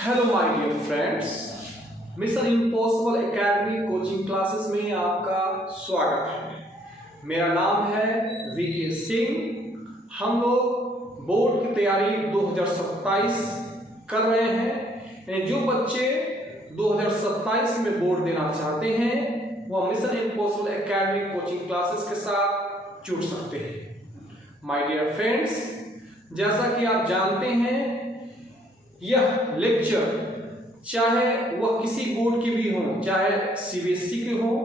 Hello my dear friends, mission impossible academy coaching classes में आपका स्वागत है। मेरा नाम है वीके सिंह। हम लोग बोर्ड की तैयारी 2027 कर रहे हैं। जो बच्चे 2027 में बोर्ड देना चाहते हैं वह mission impossible academy coaching classes के साथ जुड़ सकते हैं। माय डियर फ्रेंड्स, जैसा कि आप जानते हैं यह लेक्चर चाहे वह किसी बोर्ड के भी हों, चाहे सीबीएसई के हों,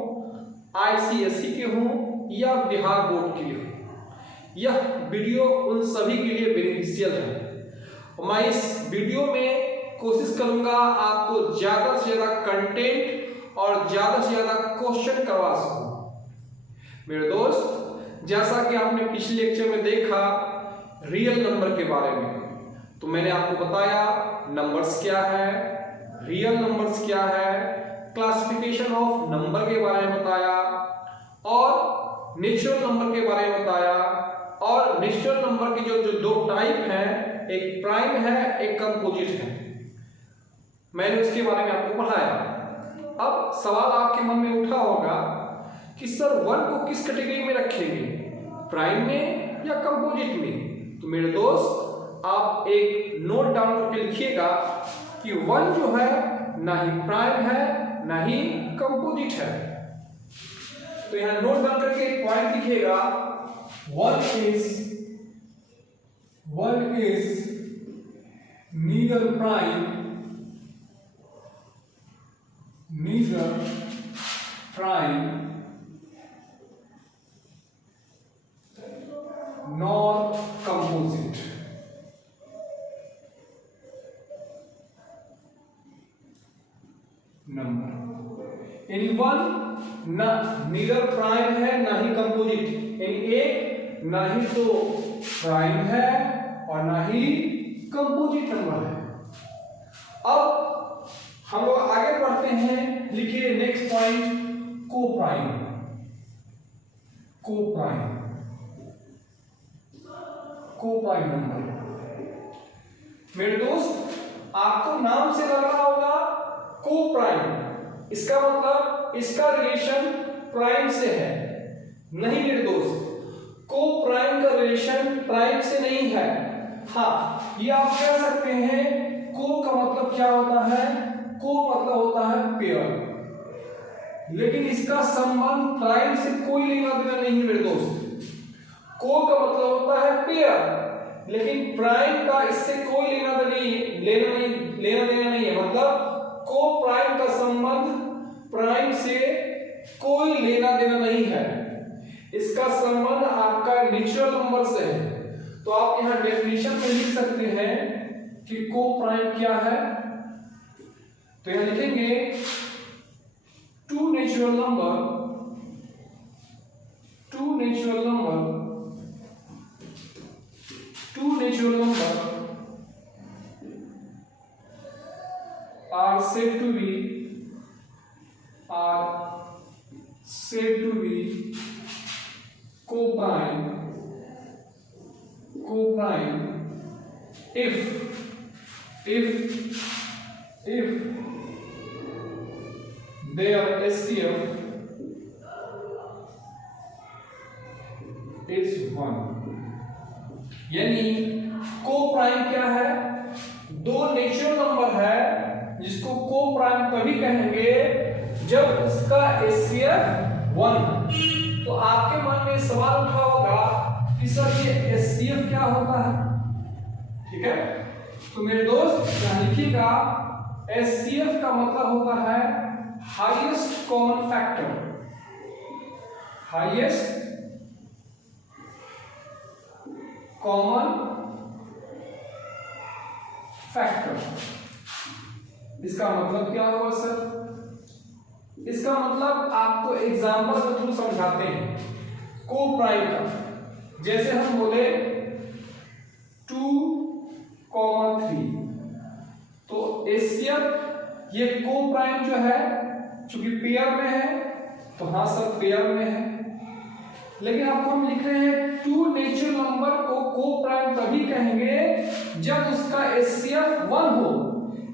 आईसीएसई के हों या बिहार बोर्ड के लिए हो, यह वीडियो उन सभी के लिए बेनिफिशियल है। मैं इस वीडियो में कोशिश करूंगा आपको ज्यादा से ज्यादा कंटेंट और ज्यादा से ज्यादा क्वेश्चन करवा सकूं। मेरे दोस्त, जैसा कि आपने पिछले लेक्चर में देखा रियल नंबर के बारे में, तो मैंने आपको बताया नंबर्स क्या है, रियल नंबर्स क्या है, क्लासिफिकेशन ऑफ नंबर के बारे में बताया और नेचुरल नंबर के बारे में बताया। और नेचुरल नंबर के जो दो टाइप हैं, एक प्राइम है, एक कंपोजिट है, मैंने उसके बारे में आपको पढ़ाया। अब सवाल आपके मन में उठा होगा कि सर 1 को किस कैटेगरी में रखेंगे, प्राइम में या कंपोजिट में? तो मेरे दोस्त, आप एक नोट डाउन करके लिखिएगा कि 1 जो है ना ही प्राइम है ना ही कंपोजिट है। तो यहां नोट डाउन करके एक पॉइंट लिखिएगा, 1 is neither prime nor composite। Number यानी 1 ना नीदर प्राइम है ना ही कंपोजिट, यानी एक ना ही तो प्राइम है और ना ही कंपोजिट नंबर है। अब हम लोग आगे बढ़ते हैं, लिखिए next point, coprime. Coprime number. मेरे दोस्त, आपको नाम से लग रहा होगा कोप्राइम, इसका मतलब इसका रिलेशन प्राइम से है। नहीं मेरे दोस्त, कोप्राइम का रिलेशन प्राइम से नहीं है। हाँ, ये आप कह सकते हैं को का मतलब क्या होता है, को मतलब होता है पेयर, लेकिन इसका संबंध प्राइम से कोई लेना देना नहीं है मेरे दोस्त। को का मतलब होता है पेयर, लेकिन प्राइम का इससे कोई लेना देना नहीं है। मतलब को प्राइम का संबंध प्राइम से कोई लेना देना नहीं है, इसका संबंध आपका नेचुरल नंबर से है। तो आप यहां डेफिनेशन में लिख सकते हैं कि को प्राइम क्या है। तो यहां लिखेंगे two natural number are said to be co-prime if their HCF is 1। यानी को-प्राइम क्या है? दो नेचुरल नंबर है जिसको को-प्राइम तभी कहेंगे जब उसका HCF 1। तो आपके मन में सवाल उठा होगा कि सर ये HCF क्या होता है? ठीक है, तो मेरे दोस्त यहां लिखिएगा, HCF का मतलब होता है highest common factor. Highest common factor, इसका मतलब क्या होगा सर? इसका मतलब आपको एग्जांपल के थ्रू समझाते हैं को प्राइम का। जैसे हम बोले 2,3, तो HCF ये को प्राइम जो है चूंकि पेयर में है, तो हाँ सर पेयर में है, लेकिन आपको हम लिख रहे हैं टू नेचुरल नंबर को प्राइम तभी कहेंगे जब उसका HCF 1 हो।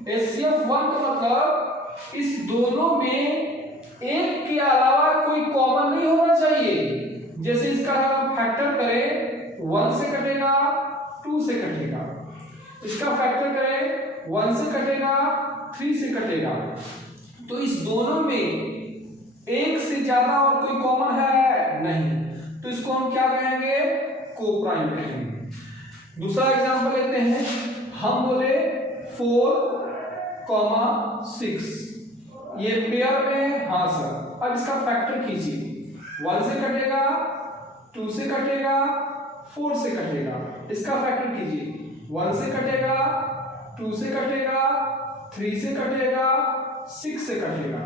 HCF1 का मतलब इस दोनों में एक के अलावा कोई कॉमन नहीं होना चाहिए। जैसे इसका हम फैक्टर करें 1 से कटेगा, 2 से कटेगा, इसका फैक्टर करें 1 से कटेगा, 3 से कटेगा। तो इस दोनों में एक से ज्यादा और कोई कॉमन है नहीं, तो इसको हम क्या कहेंगे? कोप्राइम कहेंगे। दूसरा एग्जांपल लेते हैं, हम बोले 4,6 ये पेयर में, हाँ सर। अब इसका फैक्टर कीजिए, 1 से कटेगा, 2 से कटेगा, 4 से कटेगा, इसका फैक्टर कीजिए, 1 से कटेगा, 2 से कटेगा, 3 से कटेगा, 6 से कटेगा।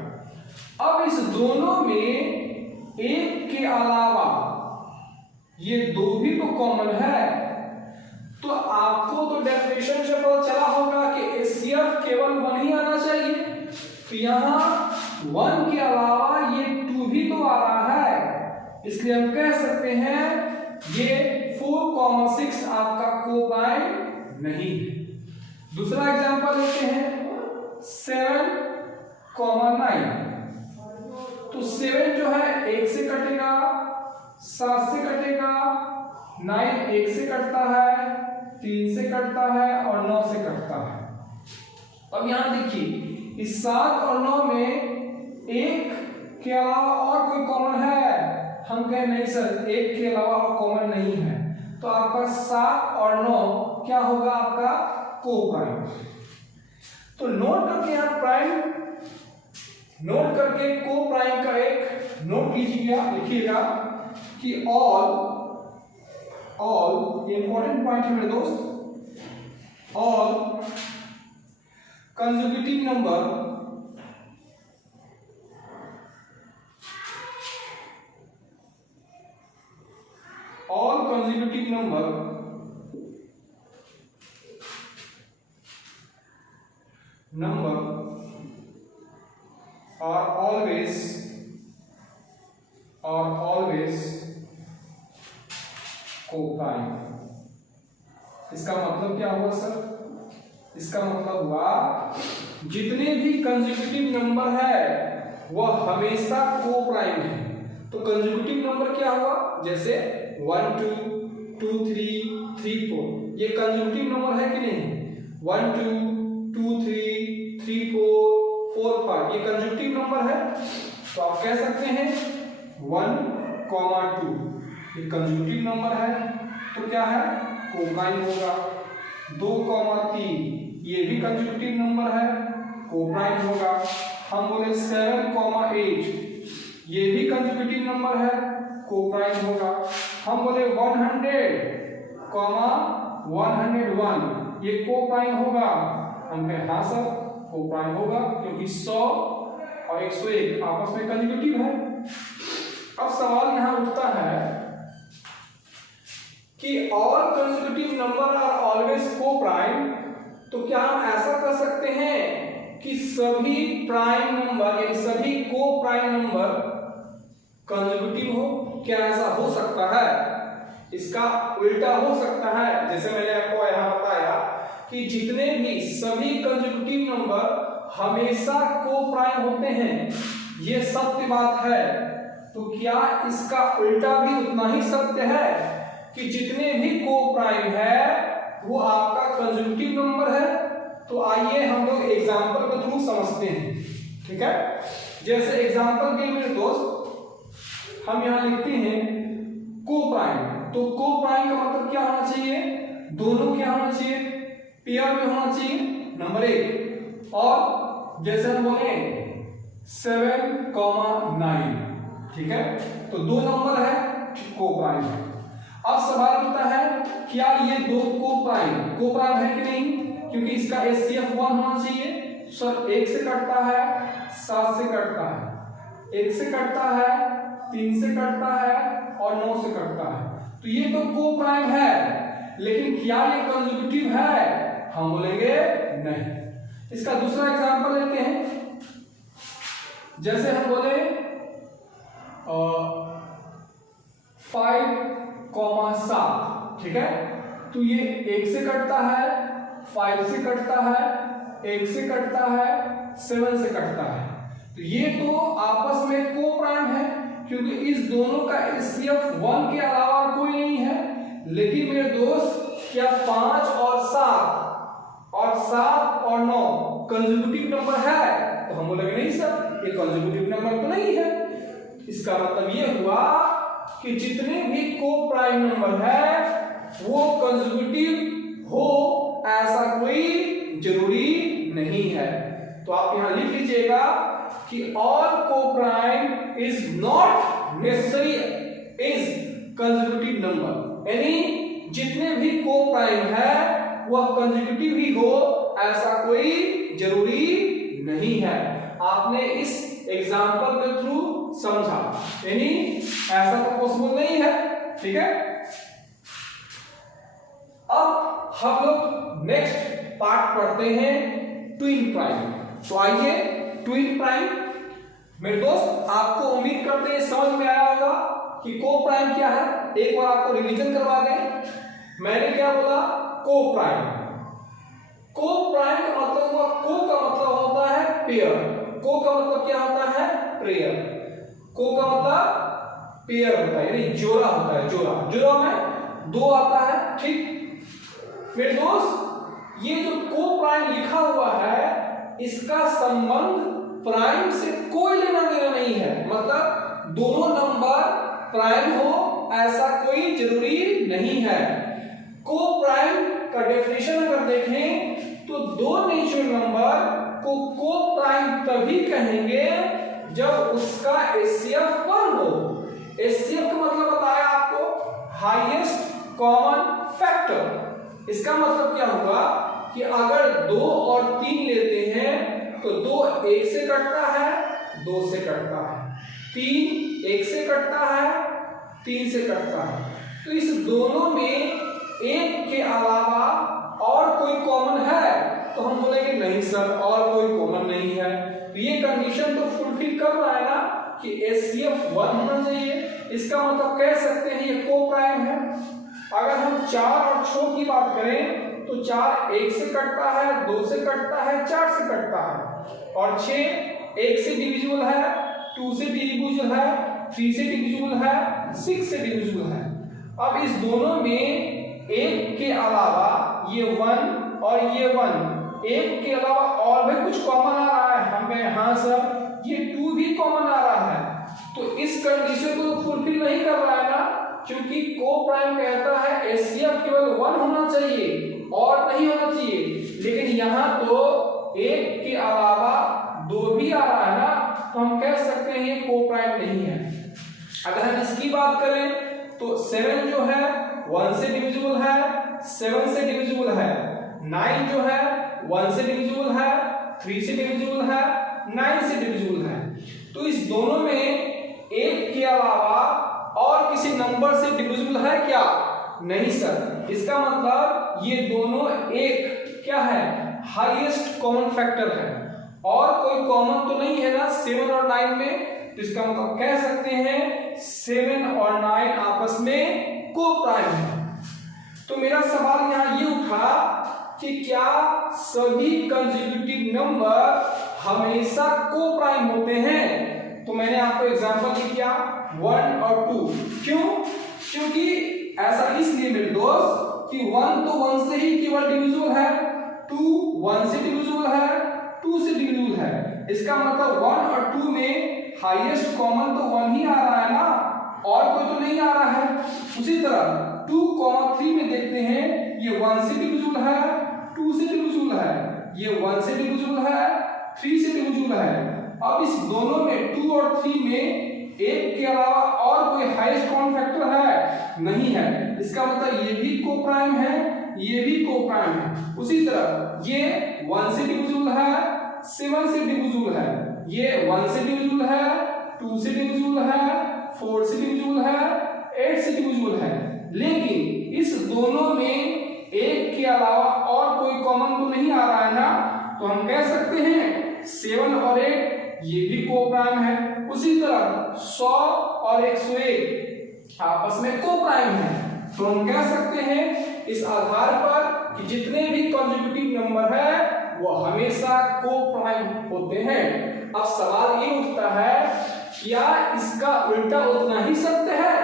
अब इस दोनों में एक के अलावा ये दो भी तो कॉमन है, तो आपको तो डेफिनेशन से पता चला होगा कि HCF केवल 1 ही आना चाहिए। तो यहां 1 के अलावा ये 2 भी तो आ रहा है, इसलिए हम कह सकते हैं ये 4,6 आपका कोप्राइम नहीं है। दूसरा एग्जांपल लेते हैं 7,9। तो 7 जो है 1 से कटेगा, 7 से कटेगा, 9 1 से कटता है, 3 से कटता है और 9 से कटता है। अब यहां देखिए इस 7 और 9 में एक के अलावा और कोई कॉमन है? हम कहें नहीं सर, एक के अलावा और कॉमन नहीं है, तो आपका 7 और 9 क्या होगा? आपका कोप्राइम। तो नोट करके यहां प्राइम नोट करके कोप्राइम का एक नोट लीजिएगा, लिखिएगा कि ऑल ये इंपॉर्टेंट पॉइंट है मेरे दोस्त, all consecutive number are always coprime. इसका मतलब क्या हुआ सर? इसका मतलब हुआ जितने भी कंसेक्यूटिव नंबर है वह हमेशा कोप्राइम है। तो कंसेक्यूटिव नंबर क्या हुआ? जैसे 1 2 2 3 3 4 ये कंसेक्यूटिव नंबर है कि नहीं? 1 2 2 3 3 4 5 ये कंसेक्यूटिव नंबर है। तो आप कह सकते हैं 1, 2 ये कंसेक्यूटिव नंबर है, तो क्या है? कोप्राइम होगा। 2, 3 ये भी कंसेक्यूटिव नंबर है, कोप्राइम होगा। हम बोले 7, 8 ये भी कंसेक्यूटिव नंबर है, कोप्राइम होगा। हम बोले 100, 101 ये कोप्राइम होगा। हम कहें हाँ सर कोप्राइम होगा, क्योंकि 100 और 101 आपस में कंसेक्यूटिव है। अब सवाल यहां उठता है कि all consecutive number are always coprime, तो क्या हम ऐसा कर सकते हैं कि सभी प्राइम नंबर यानी सभी कोप्राइम नंबर कंसेक्यूटिव हो? क्या ऐसा हो सकता है? इसका उल्टा हो सकता है। जैसे मैंने आपको यहां बताया कि जितने भी सभी कंसेक्यूटिव नंबर हमेशा कोप्राइम होते हैं, ये सत्य बात है। तो क्या इसका उल्टा भी उतना ही सत्य है कि जितने भी कोप्राइम है वो आपका कंसेक्यूटिव नंबर है? तो आइए हम लोग एग्जांपल के थ्रू समझते हैं, ठीक है? जैसे एग्जांपल के मेरे दोस्त हम यहां लिखते हैं कोप्राइम। तो कोप्राइम का मतलब क्या होना चाहिए? दोनों क्या होना चाहिए? पेयर में होना चाहिए, नंबर 1। और जैसे हम बोले 7, 9 ठीक है, तो 2 नंबर है, कोप्राइम है। अब सवाल उठता है क्या ये दो कोप्राइम है कि नहीं? क्योंकि इसका HCF 1 होना चाहिए। सर 1 से कटता है, 7 से कटता है, 1 से कटता है, 3 से कटता है और 9 से कटता है, तो ये तो कोप्राइम है। लेकिन क्या ये कंसेक्यूटिव है? हम बोलेंगे नहीं। इसका दूसरा एग्जांपल लेते हैं। जैसे हम बोले 5, 7 ठीक है, तो ये 1 से कटता है, 5 से कटता है, 8 से कटता है, 7 से कटता है। तो ये तो आपस में को प्राइम है क्योंकि इस दोनों का HCF 1 के अलावा कोई नहीं है। लेकिन मेरे दोस्त क्या 5 और 7 और 9 कंसेक्यूटिव नंबर है? तो हम बोलेंगे नहीं सर, ये कंसेक्यूटिव नंबर तो नहीं है। इसका मतलब ये हुआ कि जितने भी को प्राइम नंबर है वो कंसेक्यूटिव हो ऐसा कोई जरूरी नहीं है। तो आप यहां लिख लीजिएगा कि ऑल को prime is not necessary is consecutive number, यानी जितने भी को प्राइम है वह कंसेक्यूटिव ही हो ऐसा कोई जरूरी नहीं है। आपने इस एग्जांपल के थ्रू समझा, यानी ऐसा तो पॉसिबल नहीं है। ठीक है, अब हम लोग नेक्स्ट पार्ट पढ़ते हैं ट्विन प्राइम। तो आइए ट्विन प्राइम, मेरे दोस्त आपको उम्मीद करते हैं समझ में आया होगा कि को प्राइम क्या है। एक बार आपको रिवीजन करवा दें। मैंने क्या बोला? को प्राइम। को प्राइम का मतलब हुआ, को का मतलब होता है पेयर, को का मतलब क्या होता है? पेयर। को का मतलब पेयर होता है, यानी जोड़ा होता है। जोड़ा में 2 आता है। ठीक मेरे दोस्त, ये जो को प्राइम लिखा हुआ है इसका संबंध प्राइम से कोई लेना देना नहीं है। मतलब दोनों नंबर प्राइम हो ऐसा कोई जरूरी नहीं है। को प्राइम का डेफिनेशन अगर देखें तो दो नेचुरल नंबर को प्राइम तभी कहेंगे जब उसका HCF 1 हो। HCF का मतलब बताया आपको, हाईएस्ट कॉमन फैक्टर। इसका मतलब क्या होगा कि अगर 2 और 3 लेते हैं तो 2 1 से कटता है, 2 से कटता है, 3 1 से कटता है, 3 से कटता है। तो इस दोनों में एक के अलावा और कोई कॉमन है? तो हम बोलेंगे नहीं सर, और कोई कॉमन नहीं है। तो ये कंडीशन तो फुलफिल कर रहा है ना कि HCF 1 होना चाहिए। इसका मतलब कह सकते हैं ये को प्राइम है। अगर हम 4 और 6 की बात करें तो 4 1 से कटता है, 2 से कटता है, 4 से कटता है, और 6 1 से डिविजिबल है, 2 से डिविजिबल है, 3 से डिविजिबल है, 6 से डिविजिबल है। अब इस दोनों में एक के अलावा ये 1 और ये 1, एक के अलावा और भी कुछ कॉमन आ रहा है? हम कहें हाँ सर, ये 2 भी कॉमन आ रहा है। तो इस कंडीशन को तो फुलफिल नहीं कर रहा है ना, क्योंकि को प्राइम कहता है HCF केवल 1 होना चाहिए और नहीं होना चाहिए। लेकिन यहाँ तो एक के अलावा 2 भी आ रहा है ना, तो हम कह सकते हैं को प्राइम नहीं है। अगर हम इसकी बात करें तो 7 जो है 1 से डिविजिबल है, 7 से डिविजिबल है। 9 जो है 1 से डिविजिबल है, 3 से डिविजिबल है, 9 से डिविजिबल है। तो इस दोनों में एक के अलावा और किसी नंबर से डिविजिबल है क्या? नहीं सर। इसका मतलब ये दोनों एक क्या है? हाईएस्ट कॉमन फैक्टर है, और कोई कॉमन तो नहीं है ना 7 और 9 में। तो इसका मतलब कह सकते हैं 7 और 9 आपस में को प्राइम है। तो मेरा सवाल यहाँ ये उठा कि क्या सभी कंसेक्यूटिव नंबर हमेशा को प्राइम होते हैं? तो मैंने आपको एग्जांपल दिया 1 और 2। क्यों? क्योंकि ऐसा इसलिए मेरे दोस्त कि 1 तो 1 से ही केवल डिविजिबल है, 2 1 से डिविजिबल है, 2 से डिविजिबल है। इसका मतलब 1 और 2 में हाईएस्ट कॉमन तो 1 ही आ रहा है ना, और कोई तो नहीं आ रहा है। उसी तरह 2, 3 में देखते हैं, ये 1 से डिविजिबल है, 2 से डिविजिबल है, ये 1 से डिविजिबल है, 3 से डिविजिबल है। अब इस दोनों में 2 और 3 में एक के अलावा और कोई हाईएस्ट कॉमन फैक्टर है? नहीं है। इसका मतलब ये भी को प्राइम है, ये भी को प्राइम है। उसी तरह ये 1 से डिविजिबल है, 7 से डिविजिबल है, ये 1 से डिविजिबल है, 2 से डिविजिबल है, 4 से डिविजिबल है, 8 से डिविजिबल है। लेकिन इस दोनों में एक के अलावा और कोई कॉमन तो नहीं आ रहा है ना, तो हम कह सकते हैं 7 और 8 ये भी को प्राइम है। उसी तरह 100 और 101 आपस में को प्राइम है। तो हम कह सकते हैं इस आधार पर कि जितने भी कंसेक्यूटिव नंबर है वो हमेशा को प्राइम होते हैं। अब सवाल ये उठता है, क्या इसका उल्टा उतना ही सत्य है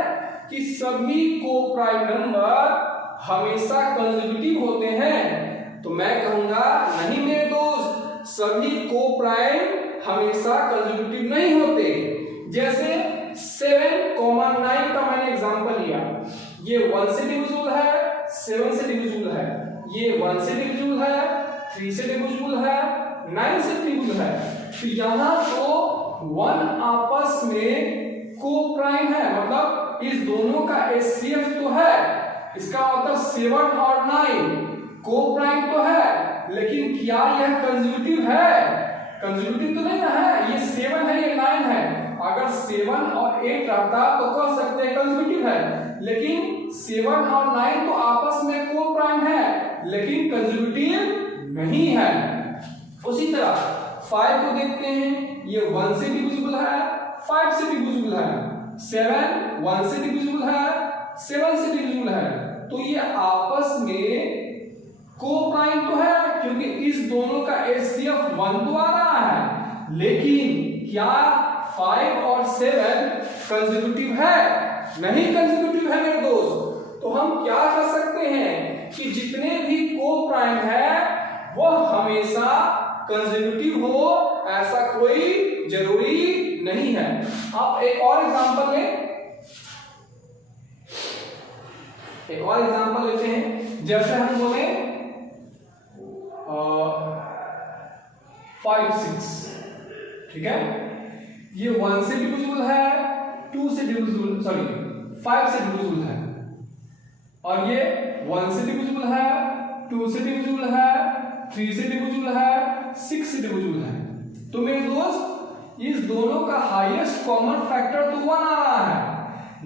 कि सभी को प्राइम नंबर हमेशा कंसेक्यूटिव होते हैं? तो मैं कहूंगा नहीं मेरे दोस्त, सभी को प्राइम हमेशा कंसेक्यूटिव नहीं होते। जैसे 7, 9 का मैंने एग्जांपल लिया, ये 1 से डिविजिबल है, 7 से डिविजिबल है, ये 1 से डिविजिबल है, 3 से डिविजिबल है, 9 से डिविजिबल है। तो यहाँ तो 1 आपस में को प्राइम है, मतलब इस दोनों का एचसीएफ तो है, इसका मतलब 7 और 9 को प्राइम तो है, लेकिन क्या यह कंसेक्यूटिव है? कंसेक्यूटिव तो नहीं ना है, ये 7 है ये 9 है। अगर 7 और 8 रहता तो कह सकते हैं कंसेक्यूटिव है, लेकिन 7 और 9 तो आपस में को प्राइम है लेकिन कंसेक्यूटिव नहीं है। उसी तरह 5 को देखते हैं, ये 1 से डिविजिबल है, 5 से डिविजिबल है, 7 1 से डिविजिबल है, 7 से डिविजिबल है। तो ये आपस में को प्राइम तो है क्योंकि इस दोनों का एचसीएफ 1 तो आ रहा है, लेकिन क्या 5 और 7 कंसेक्यूटिव है? नहीं कंसेक्यूटिव है मेरे दोस्त। तो हम क्या कर सकते हैं कि जितने भी को प्राइम है वह हमेशा कंसेक्यूटिव हो, ऐसा कोई जरूरी नहीं है। आप एक और एग्जांपल लें, एक और एग्जांपल लेते हैं। जैसे हम बोले 5 6, ठीक है, ये 1 से डिविजिबल है, 2 से डिविजिबल, सॉरी 5 से डिविजिबल है, और ये 1 से डिविजिबल है, 2 से डिविजिबल है, 3 से डिविजिबल है, 6 से डिविजिबल है। तो मेरे दोस्त इस दोनों का हाईएस्ट कॉमन फैक्टर तो 1 आ रहा है,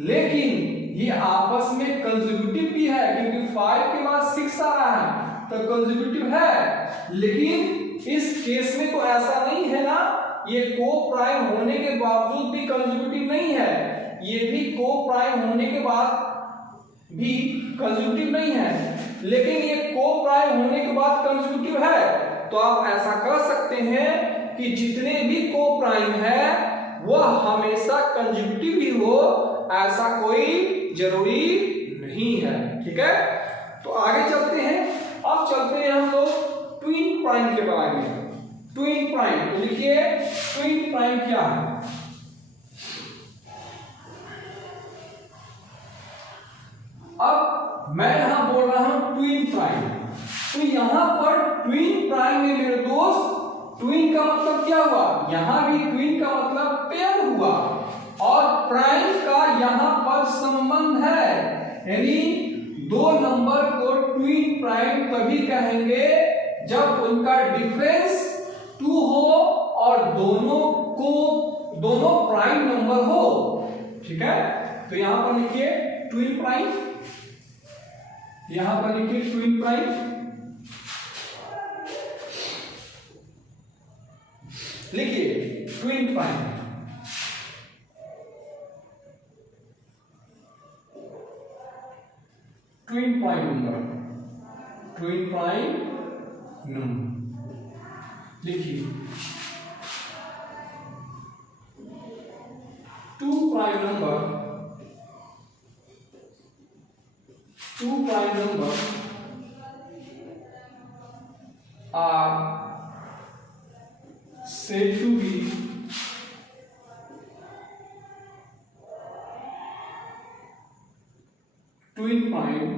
लेकिन ये आपस में कंसेक्यूटिव भी है क्योंकि 5 के बाद 6 आ रहा है तो कंसेक्यूटिव है। लेकिन इस केस में तो ऐसा नहीं है ना, ये को प्राइम होने के बावजूद भी कंसेक्यूटिव नहीं है, ये भी को प्राइम होने के बाद भी कंसेक्यूटिव नहीं है, लेकिन ये को प्राइम होने के बाद कंसेक्यूटिव है। तो आप ऐसा कर सकते हैं कि जितने भी को प्राइम है वह हमेशा कंसेक्यूटिव ही हो, ऐसा कोई जरूरी नहीं है। ठीक है, तो आगे चलते हैं। अब चलते हैं हम लोग ट्विन प्राइम के बारे में। ट्विन प्राइम, तो लिखिए ट्विन प्राइम क्या है। अब मैं यहां बोल रहा हूं ट्विन प्राइम, तो यहां पर ट्विन प्राइम में मेरे दोस्त ट्विन का मतलब क्या हुआ, यहां भी ट्विन का मतलब पेयर हुआ, और प्राइम का यहां पर संबंध है, यानी दो नंबर को ट्विन प्राइम तभी कहेंगे जब उनका डिफरेंस 2 हो और दोनों प्राइम नंबर हो। ठीक है, तो यहां पर लिखिए ट्विन प्राइम, यहां पर लिखिए ट्विन प्राइम, लिखिए twin prime. Twin prime number, twin prime number लिखिए 2 prime number, 2 prime number are said to be twin prime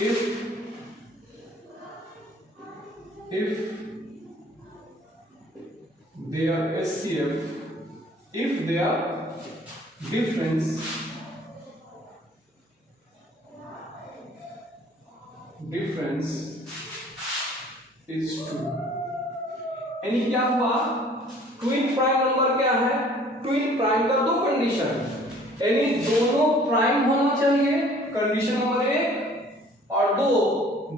if their SCF, if their difference is 2। यानी क्या हुआ, ट्विन प्राइम नंबर क्या है, ट्विन प्राइम का दो condition, यानी दोनों प्राइम होना चाहिए कंडीशन नंबर 1, और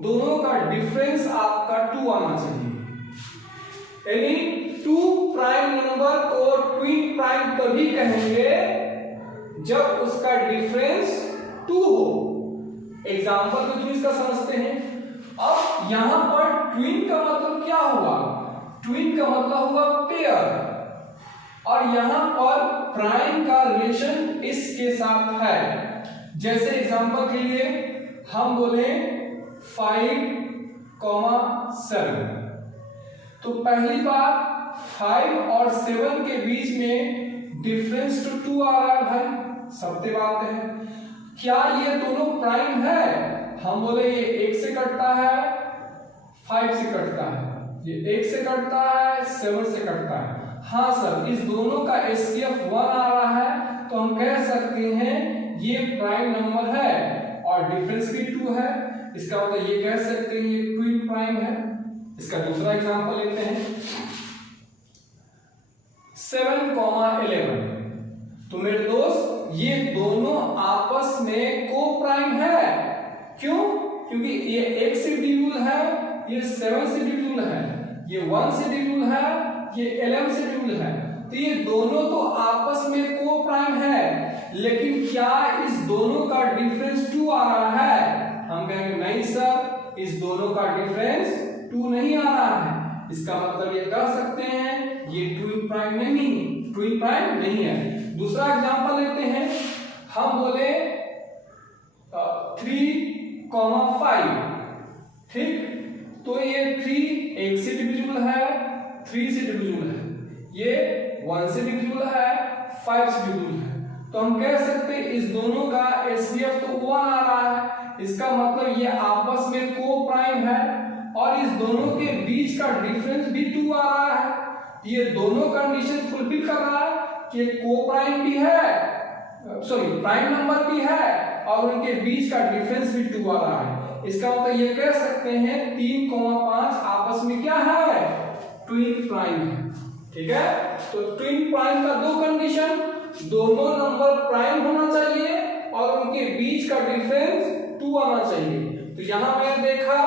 दोनों का डिफरेंस आपका 2 आना चाहिए। यानी 2 प्राइम नंबर को ट्विन प्राइम तभी कहेंगे जब उसका डिफरेंस 2 हो। एग्जाम्पल के थ्रू इसका समझते हैं। अब यहां पर ट्विन का मतलब क्या हुआ? ट्विन का मतलब हुआ पेयर, और यहां पर प्राइम का रिलेशन इसके साथ है। जैसे एग्जांपल के लिए हम बोले 5,7, तो पहली बात 5 और 7 के बीच में डिफरेंस तो 2 आ रहा है भाई, सत्य बात है। क्या ये दोनों प्राइम है? हम बोले ये 1 से कटता है, 5 से कटता है, ये 1 से कटता है, 7 से कटता है। हाँ सर, इस दोनों का एचसीएफ 1 आ रहा है, तो हम कह सकते हैं ये प्राइम नंबर है और डिफरेंस भी 2 है। इसका मतलब ये कह सकते हैं ये ट्विन प्राइम है। इसका दूसरा एग्जांपल लेते हैं 7,11। तो मेरे दोस्त ये दोनों आपस में को प्राइम है। क्यों? क्योंकि ये 1 से डिविजिबल है, ये 7 से डिविजिबल है, ये 1 से डिविजिबल है, ये 11 से डिविजिबल है। तो ये दोनों तो आपस में को प्राइम है, लेकिन क्या इस दोनों का डिफरेंस 2 आ रहा है? हम कहेंगे नहीं सर, इस दोनों का डिफरेंस 2 नहीं आ रहा है। इसका मतलब ये कह सकते हैं ये ट्विन प्राइम नहीं है। दूसरा एग्जांपल लेते हैं, हम बोले 3,5, ठीक? तो ये 3 1 से डिविजिबल है, 3 से डिविजिबल है, ये 1 से डिविजिबल है, 5 से डिविजिबल है। तो हम कह सकते हैं इस दोनों का एचसीएफ तो 1 आ रहा है। इसका मतलब ये आपस में को प्राइम है, और इस दोनों के बीच का डिफरेंस भी 2 आ रहा है। ये दोनों कंडीशन फुलफिल कर रहा है कि को प्राइम भी है, सॉरी प्राइम नंबर भी है, और उनके बीच का डिफरेंस भी 2 आ रहा है। इसका मतलब ये कह सकते हैं 3,5 आपस में क्या है? ट्विन प्राइम है। ठीक है, तो ट्विन प्राइम का 2 कंडीशन, दोनों नंबर प्राइम होना चाहिए और उनके बीच का डिफरेंस 2 आना चाहिए। तो यहां मैंने देखा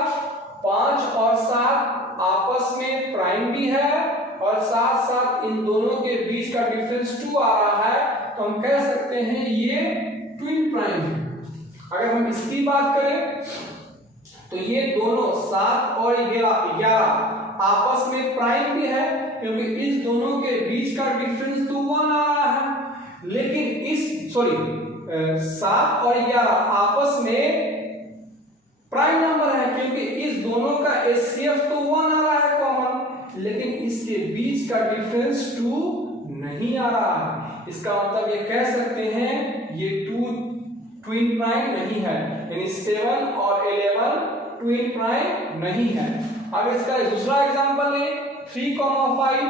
5 और 7 आपस में प्राइम भी है, और साथ साथ इन दोनों के बीच का डिफरेंस 2 आ रहा है, तो हम कह सकते हैं ये ट्विन प्राइम है। अगर हम इसकी बात करें तो ये दोनों 7 और 11 आपस में प्राइम भी है, क्योंकि इस दोनों के बीच का डिफरेंस तो 1 आ रहा है। लेकिन इस 7 और 11 आपस में प्राइम नंबर है, क्योंकि इस दोनों का एचसीएफ तो 1 आ रहा है कॉमन, लेकिन इसके बीच का डिफरेंस 2 नहीं आ रहा है। इसका मतलब ये कह सकते हैं ये 2 ट्विन प्राइम नहीं है, यानी 7 और 11 ट्विन प्राइम नहीं है। अब इसका दूसरा एग्जांपल ले 3,5,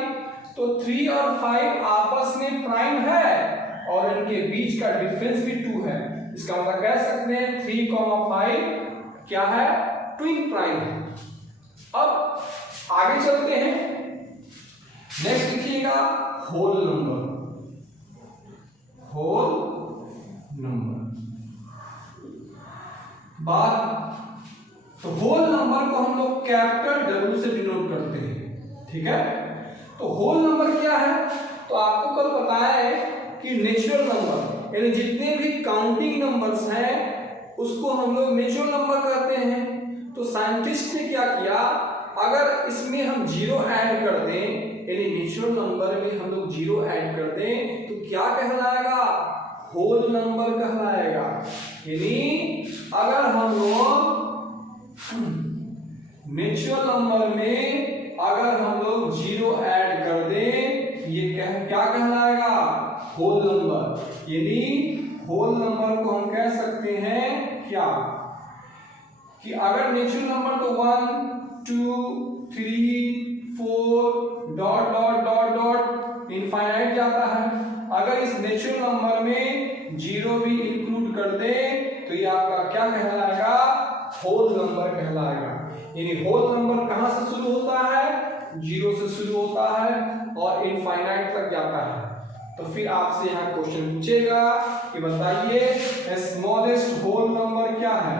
तो 3 और 5 आपस में प्राइम है और इनके बीच का डिफरेंस भी 2 है। इसका मतलब कह सकते हैं 3,5 क्या है? ट्विन प्राइम है। अब आगे चलते हैं, नेक्स्ट लिखिएगा होल नंबर। बात तो होल नंबर को हम लोग कैपिटल W से डिनोट करते हैं। ठीक है, तो होल नंबर क्या है? तो आपको कल बताया है कि नेचुरल नंबर, यानी जितने भी काउंटिंग नंबर्स हैं उसको हम लोग नेचुरल नंबर कहते हैं। तो साइंटिस्ट ने क्या किया, अगर इसमें हम 0 ऐड कर दें, यानी नेचुरल नंबर में हम लोग 0 ऐड कर दें, तो क्या कहलाएगा? होल नंबर कहलाएगा। यानी अगर हम लोग नेचुरल नंबर में अगर हम लोग 0 ऐड कर दें, ये क्या कहलाएगा? Whole number. यानी होल नंबर को हम कह सकते हैं क्या, कि अगर नेचुरल नंबर तो 1 2 3 4 dot dot dot dot infinite जाता है, अगर इस नेचुरल नंबर में 0 भी इंक्लूड कर दें तो ये आपका क्या कहलाएगा? होल नंबर कहलाएगा। यानी होल नंबर कहां से शुरू होता है? 0 से शुरू होता है और इनफाइनाइट तक जाता है। तो फिर आपसे यहां क्वेश्चन पूछेगा कि बताइए स्मॉलेस्ट होल नंबर क्या है?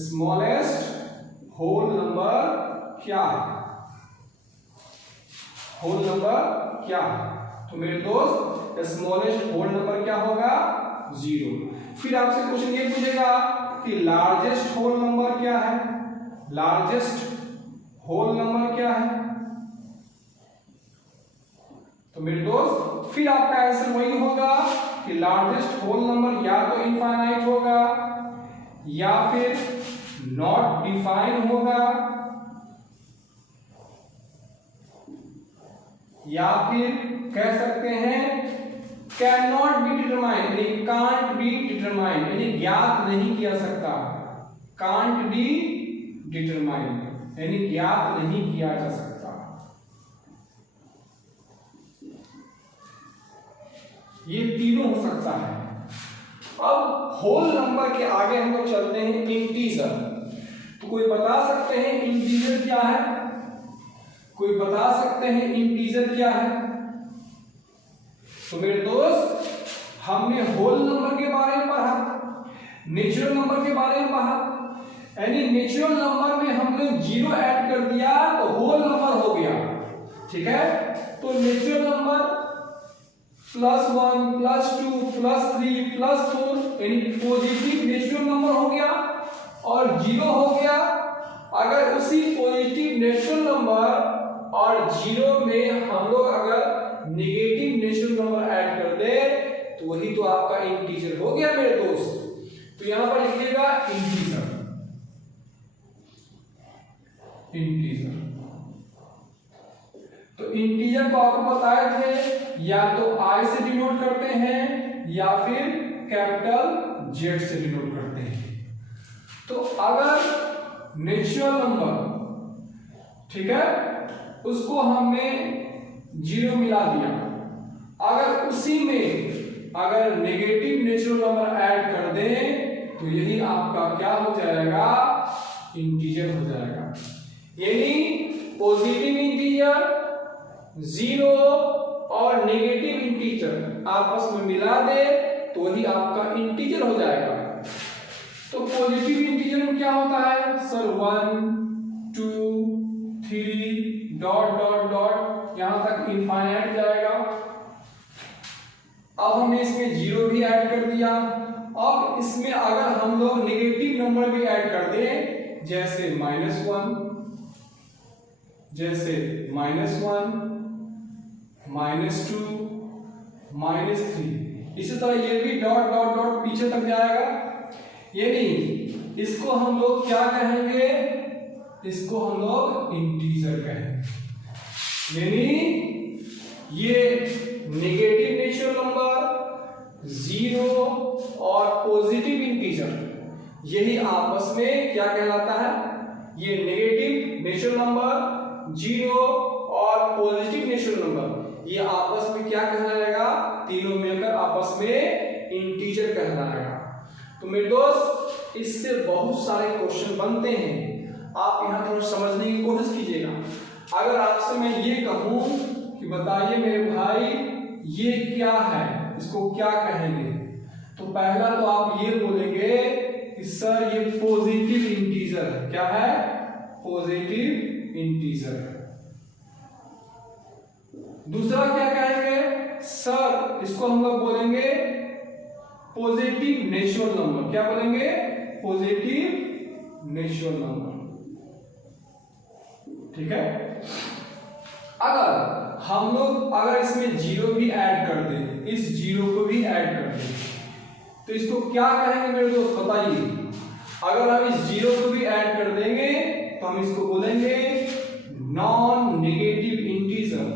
स्मॉलेस्ट होल नंबर क्या है? होल नंबर क्या है? तो मेरे दोस्त स्मॉलेस्ट होल नंबर क्या होगा? 0। फिर आपसे क्वेश्चन ये पूछेगा कि लार्जेस्ट होल नंबर क्या है, लार्जेस्ट होल नंबर क्या है। तो मेरे दोस्त फिर आपका आंसर वही होगा कि लार्जेस्ट होल नंबर या तो इनफाइनाइट होगा या फिर नॉट डिफाइन होगा या फिर कह सकते हैं कैन नॉट बी डिटरमाइन, यानी कांट बी डिटरमाइन, यानी ज्ञात नहीं किया सकता, कांट बी डिटरमाइन यानी ज्ञात नहीं किया जा सकता। ये तीनों हो सकता है। अब होल नंबर के आगे हम लोग चलते हैं इंटीजर। तो कोई बता सकते हैं इंटीजर क्या है, कोई बता सकते हैं इंटीजर क्या है। तो मेरे दोस्त हमने होल नंबर के बारे में पढ़ा, नेचुरल नंबर के बारे में पढ़ा, यानी नेचुरल नंबर में हमने 0 ऐड कर दिया तो होल नंबर हो गया, ठीक है। तो नेचुरल नंबर +1 +2 +3 +4 यानी पॉजिटिव नेचुरल नंबर हो गया और 0 हो गया। अगर उसी पॉजिटिव नेचुरल नंबर और 0 में हम लोग अगर नेगेटिव नेचुरल नंबर ऐड कर दे तो वही तो आपका इंटीजर हो गया मेरे दोस्त। तो यहां पर लिखिएगा इंटीजर, इंटीजर। तो इंटीजर को आपको बताए थे या तो I से डिनोट करते हैं या फिर कैपिटल Z से डिनोट करते हैं। तो अगर नेचुरल नंबर, ठीक है, उसको हमने 0 मिला दिया, अगर उसी में अगर नेगेटिव नेचुरल नंबर ऐड कर दें तो यही आपका क्या हो जाएगा, इंटीजर हो जाएगा। यानी पॉजिटिव इंटीजर 0 और नेगेटिव इंटीजर आपस में मिला दे तो वही आपका इंटीजर हो जाएगा। तो पॉजिटिव इंटीजर में क्या होता है सर, 1 2 3 डॉट डॉट डॉट यहां तक इनफाइनाइट जाएगा। अब हमने इसमें 0 भी ऐड कर दिया। अब इसमें अगर हम लोग नेगेटिव नंबर भी ऐड कर दें जैसे -1, जैसे -1 -2 -3, इसी तरह ये भी डॉट डॉट डॉट पीछे तक जाएगा। यानी इसको हम लोग क्या कहेंगे, इसको हम लोग इंटीजर कहेंगे। यानी ये नेगेटिव नेचुरल नंबर 0 और पॉजिटिव इंटीजर यही आपस में क्या कहलाता है, ये नेगेटिव नेचुरल नंबर 0 और पॉजिटिव नेचुरल नंबर ये आपस में क्या कहलाएगा, तीनों मिलकर आपस में इंटीजर कहलाएगा। तो मेरे दोस्त इससे बहुत सारे क्वेश्चन बनते हैं, आप यहां थोड़ा समझने की कोशिश कीजिएगा। अगर आपसे मैं ये कहूं कि बताइए मेरे भाई ये क्या है, इसको क्या कहेंगे, तो पहला तो आप ये बोलेंगे कि सर ये पॉजिटिव इंटीजर है। क्या है, पॉजिटिव इंटीजर। दूसरा क्या कहेंगे सर, इसको हम लोग बोलेंगे पॉजिटिव नेचुरल नंबर। क्या बोलेंगे, पॉजिटिव नेचुरल नंबर, ठीक है। अगर हम लोग अगर इसमें 0 भी ऐड कर दें, इस 0 को भी ऐड कर दें तो इसको क्या कहेंगे मेरे दोस्त बताइए। अगर हम इस 0 को भी ऐड कर देंगे तो हम इसको बोलेंगे non negative integer,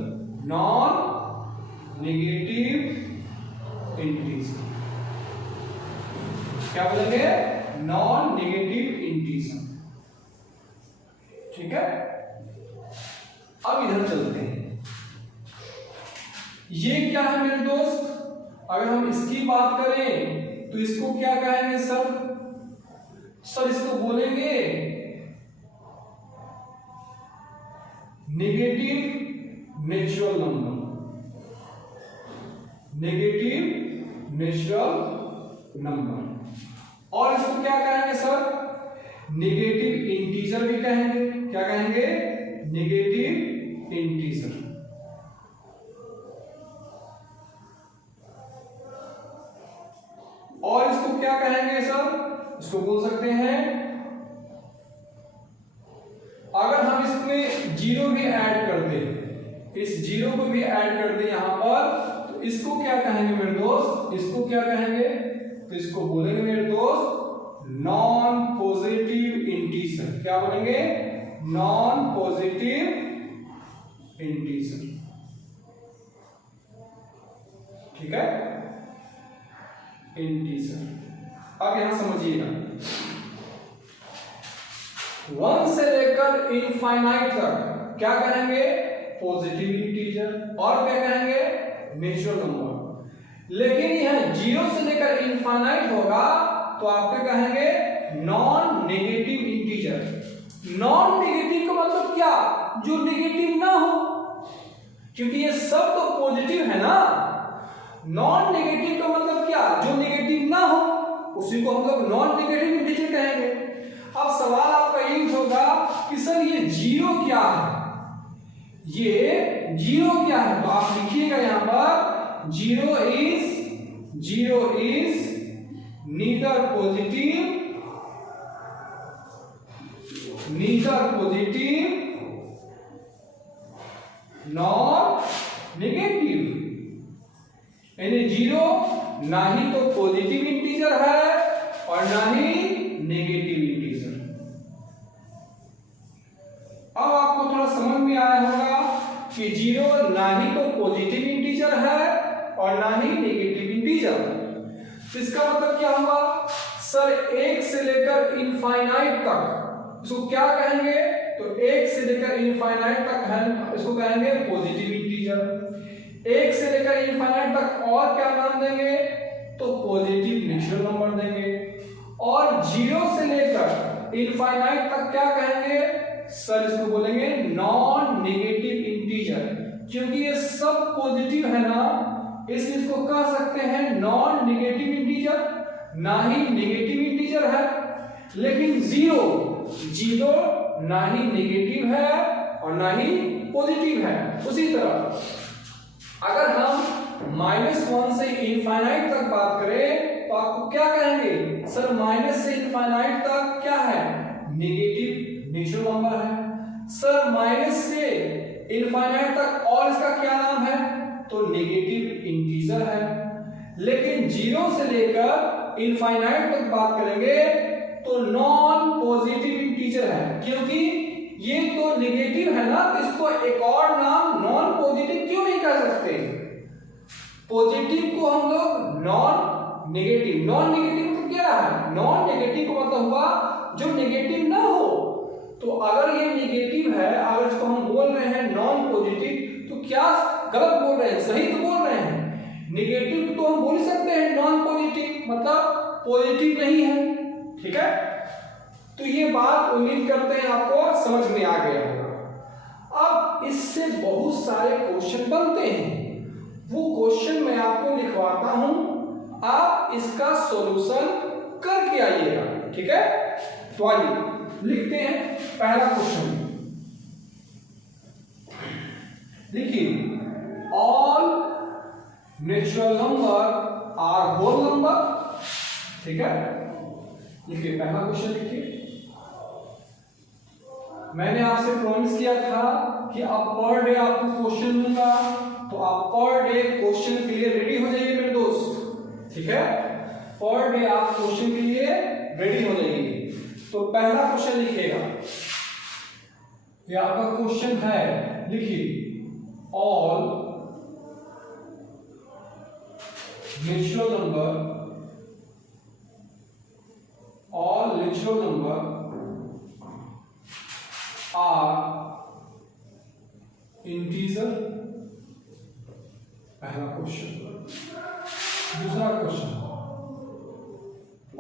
non negative integer. क्या बोलेंगे, नॉन नेगेटिव इंटीजर, ठीक है। अब इधर चलते हैं, ये क्या है मेरे दोस्त, अगर हम इसकी बात करें तो इसको क्या कहेंगे सर, सर इसको बोलेंगे negative natural number, negative natural number. और इसको क्या कहेंगे सर, नेगेटिव इंटीजर भी कहेंगे। क्या कहेंगे, नेगेटिव इंटीजर। और इसको क्या कहेंगे सर, इसको बोल सकते हैं। अगर हम इसमें जीरो भी ऐड कर दें, इस जीरो को भी ऐड कर दें यहां पर, तो इसको क्या कहेंगे मेरे दोस्त, इसको क्या कहेंगे, तो इसको बोलेंगे मेरे दोस्त नॉन पॉजिटिव इंटीजर। क्या बोलेंगे, नॉन पॉजिटिव इंटीजर। ठीक है, इंटीजर। अब यहां समझिएगा, 1 से लेकर इनफाइनाइट तक क्या कहेंगे, पॉजिटिव इंटीजर, और क्या कहेंगे, नेचुरल नंबर। लेकिन यह 0 से लेकर इनफाइनाइट होगा तो आप क्या कहेंगे, non negative integer. Non negative का मतलब क्या, जो नेगेटिव ना हो, क्योंकि ये सब तो पॉजिटिव है ना। नॉन नेगेटिव का मतलब क्या, जो नेगेटिव ना हो, उसी को हम लोग नॉन नेगेटिव इंटीजर कहेंगे। अब सवाल आपका ये होगा कि सर ये जीरो क्या है, ये जीरो क्या है, तो आप लिखिएगा यहां पर zero is neither positive nor negative. यानी जीरो ना ही तो पॉजिटिव इंटीजर है और ना ही नेगेटिव इंटीजर। अब आपको थोड़ा समझ में आया होगा कि जीरो ना ही तो पॉजिटिव इंटीजर है और ना ही नेगेटिव इंटीजर। तो इसका मतलब क्या हुआ, सर 1 से लेकर इनफाइनाइट तक इसको क्या कहेंगे, तो 1 से लेकर इनफाइनाइट तक है, इसको कहेंगे पॉजिटिव इंटीजर। 1 से लेकर इनफाइनाइट तक और क्या नाम देंगे, तो पॉजिटिव नेचुरल नंबर देंगे। और 0 से लेकर इनफाइनाइट तक क्या कहेंगे, सर इसको बोलेंगे नॉन नेगेटिव इंटीजर, क्योंकि ये सब पॉजिटिव है ना, इसलिए इसको कह सकते हैं नॉन नेगेटिव इंटीजर, ना ही नेगेटिव इंटीजर है। लेकिन जीरो ना ही नेगेटिव है और ना ही पॉजिटिव है। उसी तरह अगर हम -1 से इनफाइनाइट तक बात करें तो आपको क्या कहेंगे, सर माइनस से इनफाइनाइट तक क्या है, नेगेटिव नेचुरल नंबर है। सर माइनस से इनफाइनाइट तक और इसका क्या नाम है, तो नेगेटिव इंटीजर है। लेकिन 0 से लेकर इनफाइनाइट तक बात करेंगे तो नॉन पॉजिटिव इंटीजर है, क्योंकि ये तो नेगेटिव है ना, तो इसको एक और नाम नॉन पॉजिटिव क्यों नहीं कह सकते। पॉजिटिव को हम लोग नॉन नेगेटिव तो क्या है, नॉन नेगेटिव का मतलब हुआ जो नेगेटिव ना हो। तो अगर ये नेगेटिव है, अगर इसको हम बोल रहे हैं नॉन पॉजिटिव, तो क्या गलत बोल रहे हैं, सही तो बोल रहे हैं। नेगेटिव तो हम बोल सकते हैं नॉन पॉजिटिव, मतलब पॉजिटिव नहीं है। ठीक है, तो ये बात उम्मीद करते हैं आपको समझ में आ गया होगा। अब इससे बहुत सारे क्वेश्चन बनते हैं, वो क्वेश्चन मैं आपको लिखवाता हूं, आप इसका सॉल्यूशन करके आइएगा। ठीक है, तो आइए लिखते हैं पहला क्वेश्चन। देखिए, all natural number are whole number. ठीक है, लिखिए पहला क्वेश्चन लिखिए। मैंने आपसे प्रॉमिस किया था कि आप पर डे आपको क्वेश्चन दूंगा, तो आप पर डे क्वेश्चन के लिए रेडी हो जाइए मेरे दोस्त। ठीक है, पर डे आप क्वेश्चन के लिए रेडी हो जाइए। तो पहला क्वेश्चन लिखिएगा, ये आपका क्वेश्चन है, लिखिए all natural number are integer. पहला क्वेश्चन। दूसरा question,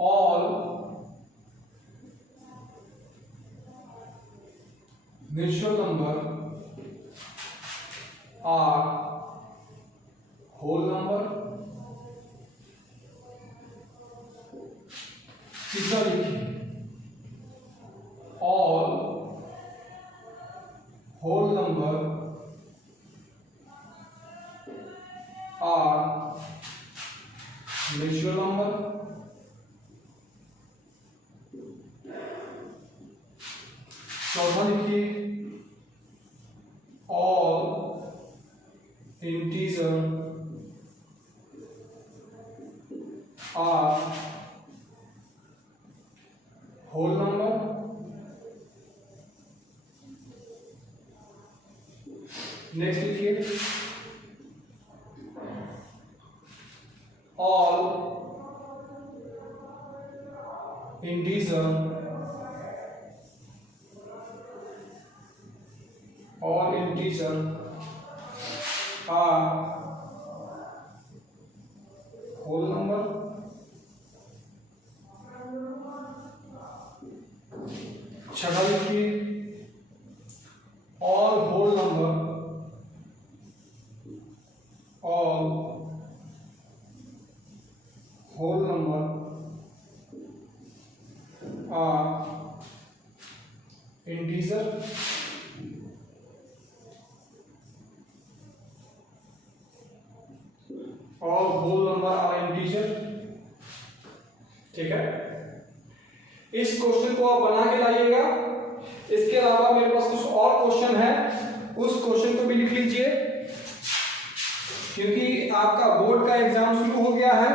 all natural number are whole number. तीसरा लिखिए, all whole number are natural number. चौथा लिखिए all integer are whole number. Next लिखिए all integer are whole number. छठा लिखिए all whole number are integer ठीक है। इस क्वेश्चन को आप बना के लाइएगा। इसके अलावा मेरे पास कुछ और क्वेश्चन है, उस क्वेश्चन को भी लिख लीजिए, क्योंकि आपका बोर्ड का एग्जाम शुरू हो गया है।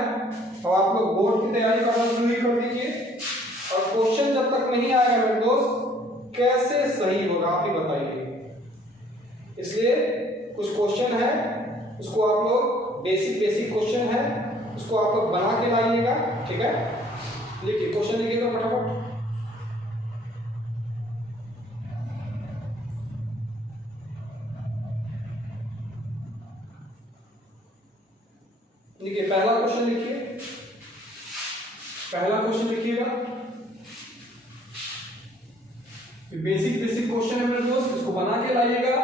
तो आप लोग बोर्ड की तैयारी करना शुरू ही कर दीजिए। और क्वेश्चन जब तक नहीं आएगा मेरे दोस्त, कैसे सही होगा आप ही बताइए। इसलिए कुछ क्वेश्चन है, उसको आप लोग बेसिक क्वेश्चन है, उसको आप लोग बना के लाइएगा। ठीक है, लिखिए क्वेश्चन लिखिएगा फटाफट। लिखिए पहला क्वेश्चन लिखिए, पहला क्वेश्चन लिखिएगा। बेसिक क्वेश्चन है मेरे दोस्त, इसको बना के लाइएगा।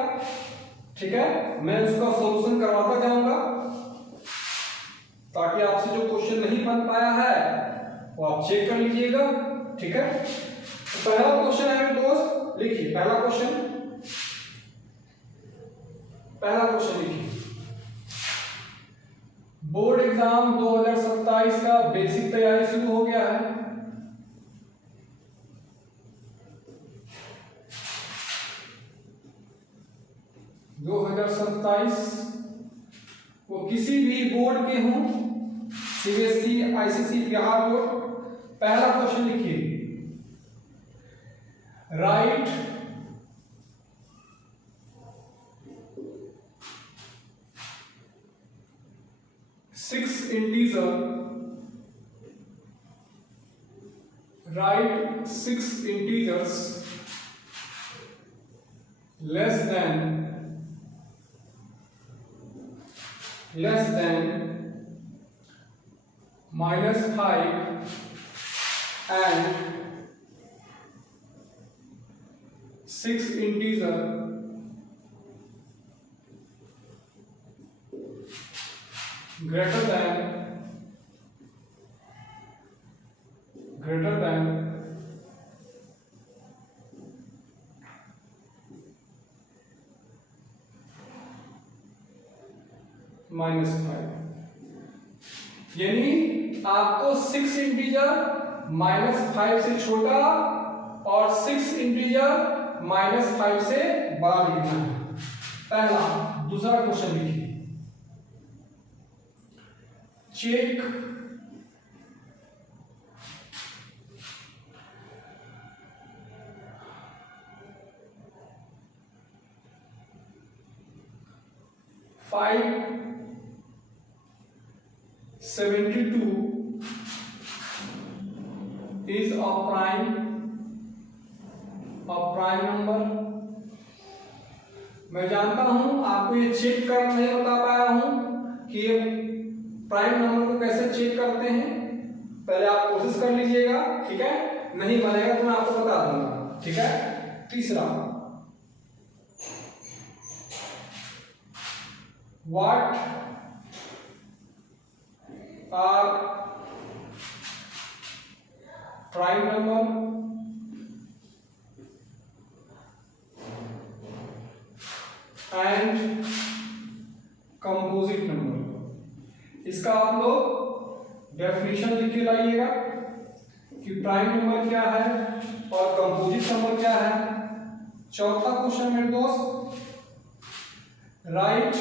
ठीक है, मैं उसका सॉल्यूशन करवाता जाऊंगा, ताकि आपसे जो क्वेश्चन नहीं बन पाया है वो आप चेक कर लीजिएगा। ठीक है, तो पहला क्वेश्चन है मेरे दोस्त, लिखिए पहला क्वेश्चन लिखिए। बोर्ड एग्जाम 2027 का बेसिक तैयारी शुरू हो गया है। वो किसी भी बोर्ड के हों, सीबीएसई, आईसीएसई, बिहार बोर्ड। पहला क्वेश्चन लिखिए, right six integers less than -5 and 6 integer greater than -5। यानी आपको 6 इंटीजर -5 से छोटा और 6 इंटीजर -5 से बड़ा लिखना है। पहला। दूसरा क्वेश्चन लिखिए, check five 72 is a prime number। मैं जानता हूं आपको ये चेक कर नहीं बता पाया हूं कि ये प्राइम नंबर को कैसे चेक करते हैं। पहले आप कोशिश कर लीजिएगा। ठीक है, नहीं बनेगा तो मैं आपको बता दूंगा। ठीक है, तीसरा, what are prime number and composite number. इसका आप लोग डेफिनेशन लिख के लाइएगा कि प्राइम नंबर क्या है और कंपोजिट नंबर क्या है। चौथा क्वेश्चन मेरे दोस्त, right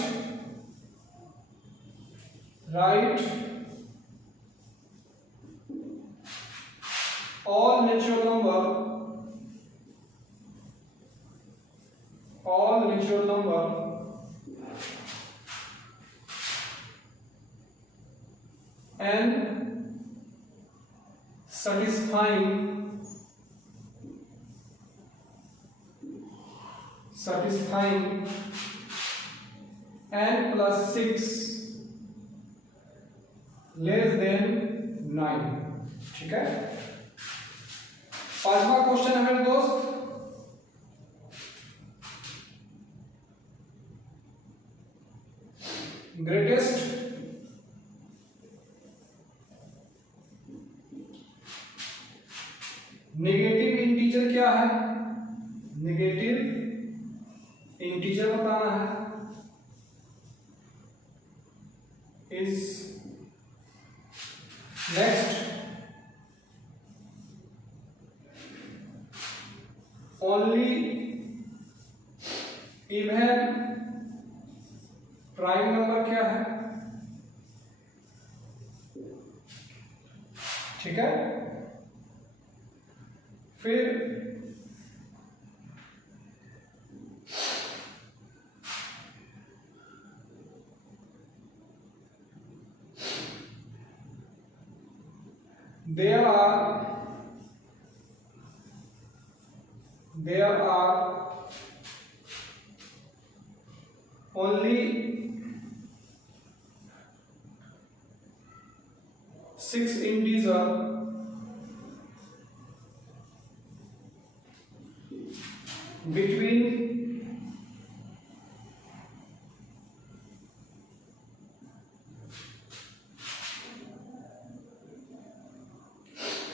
all natural number and satisfying n plus 6 less than 9। ठीक है। पांचवा क्वेश्चन है मेरे दोस्त, ग्रेटेस्ट नेगेटिव इंटीजर क्या है, नेगेटिव इंटीजर बताना है। Is next only even prime number क्या है। ठीक है। फिर there are only 6 integers between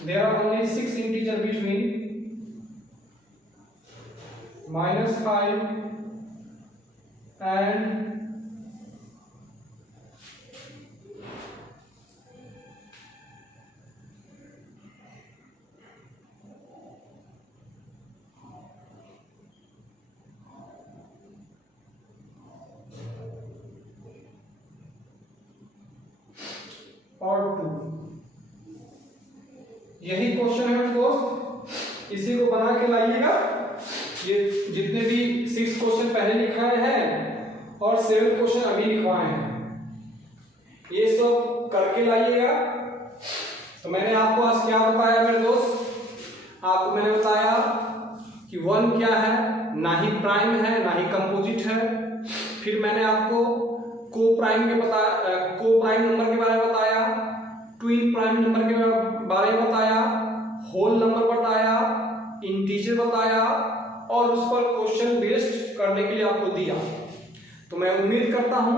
there are only 6 integers between -5 and और 2। यही क्वेश्चन है दोस्त, इसी को बना के लाइएगा। ये जितने भी 6 क्वेश्चन पहले लिखाए हैं और 7 क्वेश्चन अभी लिखवाए हैं, ये सब करके लाइएगा। तो मैंने आपको आज क्या बताया मेरे दोस्त, आपको मैंने बताया कि 1 क्या है, ना ही प्राइम है ना ही कंपोजिट है। फिर मैंने आपको को प्राइम नंबर के बारे में बताया, ट्विन प्राइम नंबर के बारे में बताया, होल नंबर बताया, इंटीजर बताया और उस पर क्वेश्चन बेस्ड करने के लिए आपको दिया। तो मैं उम्मीद करता हूं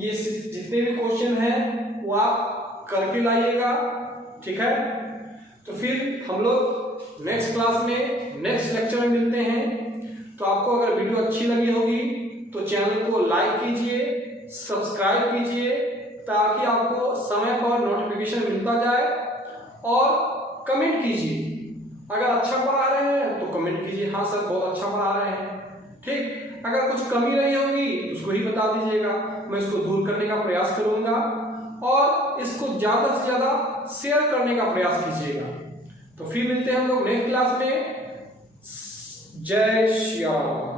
ये जितने भी क्वेश्चन हैं वो आप करके लाइएगा। ठीक है। तो फिर हम लोग नेक्स्ट क्लास में नेक्स्ट लेक्चर में मिलते हैं। तो आपको अगर वीडियो अच्छी लगी होगी तो चैनल को लाइक कीजिए, सब्सक्राइब कीजिए ताकि आपको समय पर नोटिफिकेशन मिलता जाए, और कमेंट कीजिए। अगर अच्छा पढ़ा रहे हैं तो कमेंट कीजिए, हाँ सर बहुत अच्छा पढ़ा रहे हैं। ठीक। अगर कुछ कमी रही होगी उसको ही बता दीजिएगा, मैं इसको दूर करने का प्रयास करूंगा और इसको ज़्यादा से ज़्यादा शेयर करने का प्रयास कीजिएगा। तो फिर मिलते हैं हम लोग नेक्स्ट क्लास में। जय श्री राम।